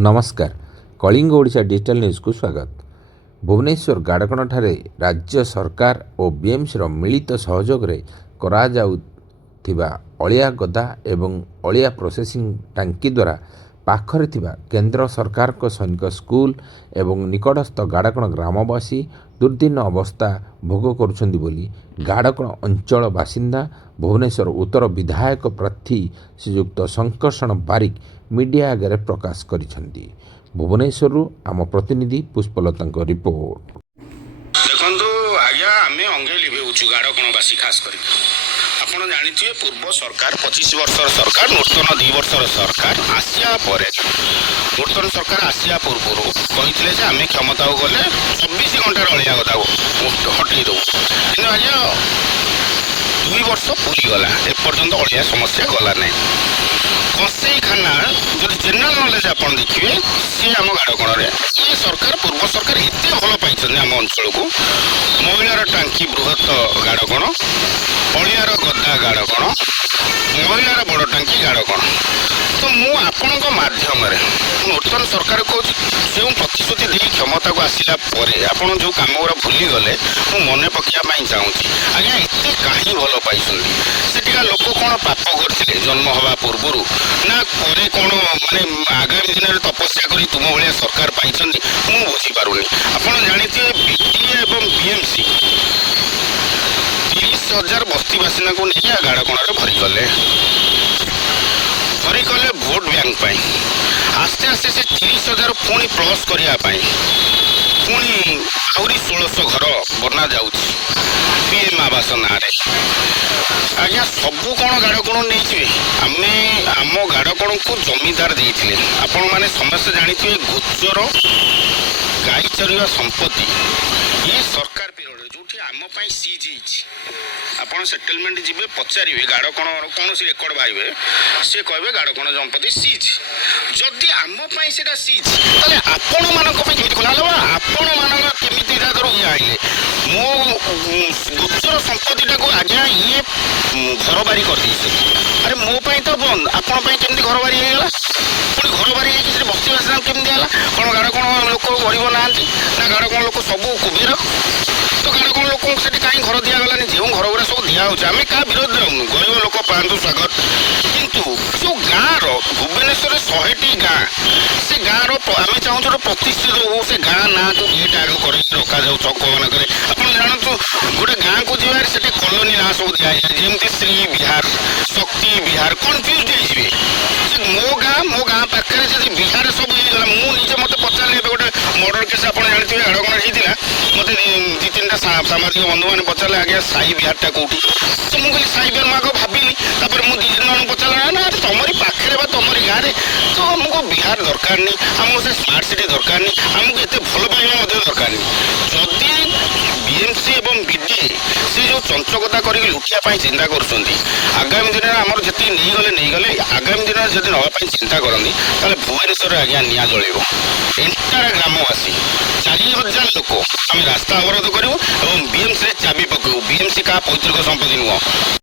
नमस्कार Kalinga Odisha digital news को स्वागत। भुवनेश्वर गाड़कणठारे राज्य सरकार और बीएमसी मिलित सहयोग रे करा जाउथिबा अलिया गदा एवं अलिया प्रोसेसिंग टांकी द्वारा पाखरे थिबा केंद्र सरकार को सैनिक स्कूल एवं निकटस्थ गाड़कण ग्रामवासी दुर्दिन अवस्था भोग करुछन्ति बोली गाड़कण अंचल बासिंदा भुवनेश्वर उत्तर विधायक प्रार्थी श्रीयुक्त शंकरषण बारिक मीडिया आगे प्रकाश करिछन्ति। भुवनेश्वर आम प्रतिनिधि पुष्पलता रिपोर्ट। देखो आज्ञा आम अंगे लिभेचु गाड़कणवासी खास कर आपड़ जानी पूर्व सरकार 25 वर्षर सरकार नूतन 2 वर्षर सरकार आसिया पर नूतन सरकार आसिया पूर्व कही आम क्षमता गले 24 घंटा अलिया गदा हटई दू कि आज्ञा 2 वर्ष पूरी गला एपर्यंत अलिया समस्या गला ना कसेई खाना जो जेनराल नॉलेज आप देखिए सी आम गाड़कण ये सरकार पूर्व सरकार एत भल पाई आम अंचल को महिलार टांकी बृहत गाड़कण अलियार गदा गाड़कण महिलार बड़ टांकी गाड़कण तो मुझम नूतन सरकार कौन जो प्रतिश्रुति दे क्षमता को आसला आपड़ जो कम गुरा भूली गले मन पकड़ा चाहूँगी आज्ञा एत कहीं भल पाई सेठिका लोक कौन पाप करते जन्म हवा पूर्वर ना पर कौन माने आगामी दिन में तपस्या कर तुम भाया सरकार पाई मुझे बुझीपारूनी आपड़ जानी बीडीए और बीएमसी 30,000 बस्ती बासिंदा को नहीं गाड़कण भरीगले भोट बैंक पाई आस्ते आस्ते से 30,000 पुणी प्लस करने पुणी आहरी 1600 घर बना जाऊँगी पीएम आवास ना आज्ञा सबू कौन गाड़कण नहीं आम आम गाड़कण को जमीदार देते आपण मैंने समस्त जानी गोचर गाई चरवा संपत्ति ये सरकार पीरियड जो आम सीज आपड़ सेटलमेंट जी पचारे गाड़कण कौन रेकर्ड पाइबे सी कहे गाड़कण संपत्ति सीज जदि आम सीज तेल आपण मानी खोला आपण मानमी ये आइले मो गोचर संपत्ति को आज्ञा ये घर बारी कर अरे मोपाई तो बंद आपण केमती घर बारी होगा पुणी घर बारी बस्ती बासिंदा केमती है कौन गाड़कण लोक गरीब ना गाड़कण लोक सब कुबेर तो गाड़कण लोक कहीं घर दिगलानी जो घर गुरा सब दिखाई आम क्या विरोध गरीब लोक पातु स्वागत किंतु जो गाँव भुवनेश्वर 100टी गाँ से गाँव आम चाहूँ प्रतिष्ठित हो से गाँ ना को गेट आग कर रखा जाऊ चक मानक आप जानतु गोटे गाँ को जबार से कलोनी ना सब दिखाई जमी श्री विहार शक्ति विहार कन्फ्यूज मो गाँ पाखे जब विहार सब होगा मुझे मत पचारे गोटे मर्डर केस आप जानते हैं गाड़कण होता मत 2-3टा सामाजिक बंधु मैंने पचारे आज्ञा साई विहारटा कौटी तो मुझे साई विहार मुझे भाविली मुझे 2-3 जन पचारा ना तुमरी पाखे तुमरी गाँव में तो आमको विहार दरकार नहीं आमको से स्मार्ट सिटी दरकार नहीं आमको एत भल पाइबा दरकार नहीं जदि बीएमसी और बीडीए से जो चंचकता कर लुटिया चिंता कर आगामी दिन में आम जी नहीं गले आगामी दिन में जब नापी चिंता करती भुवनेश्वर आज्ञा निआ जल एंटायर ग्रामवासी 4,000 लोक आम रास्ता अवरोध करूँ और बीएमसी चाबी पकड़ू बीएमसी क्या पैतृक संपत्ति नुह।